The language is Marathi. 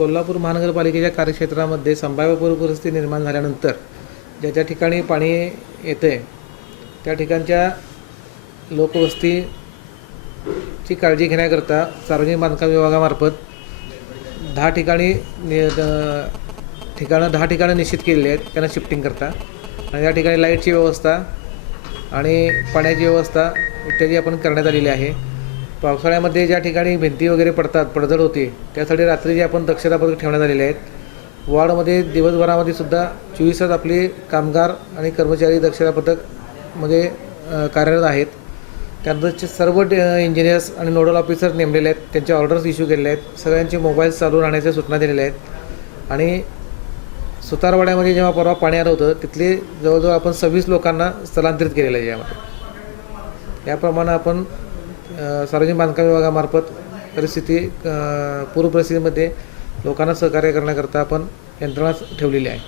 कोल्हापूर महानगरपालिकेच्या कार्यक्षेत्रामध्ये संभाव्य पूर परिस्थिती निर्माण झाल्यानंतर ज्या ज्या ठिकाणी पाणी येते त्या ठिकाणच्या लोकवस्तीची काळजी घेण्याकरता सार्वजनिक बांधकाम विभागामार्फत 10 ठिकाणं निश्चित केलेली आहेत त्यांना शिफ्टिंग करता आणि त्या ठिकाणी लाईटची व्यवस्था आणि पाण्याची व्यवस्था इत्यादी आपण करण्यात आलेली आहे. पावसाळ्यामध्ये ज्या ठिकाणी भिंती वगैरे पडझड होते त्यासाठी रात्रीचे आपण दक्षता पथक ठेवण्यात आलेले आहेत. वॉर्डमध्ये दिवसभरामध्ये सुद्धा 24 तास आपले कामगार आणि कर्मचारी दक्षता पथकमध्ये कार्यरत आहेत. त्यानंतरचे सर्व इंजिनियर्स आणि नोडल ऑफिसर नेमलेले आहेत, त्यांचे ऑर्डर्स इश्यू केलेले आहेत. सगळ्यांचे मोबाईल चालू राहण्याच्या सूचना दिलेल्या आहेत आणि सुतारवाड्यामध्ये जेव्हा परवा पाणी आलं होतं तिथले जवळजवळ आपण 26 लोकांना स्थलांतरित केलेलं आहे. यामध्ये याप्रमाणे आपण सार्वजनिक बांधकाम विभागामार्फत पूर परिस्थितीमध्ये लोकांना सहकार्य करण्याकरता आपण यंत्रणा ठेवलेली आहे.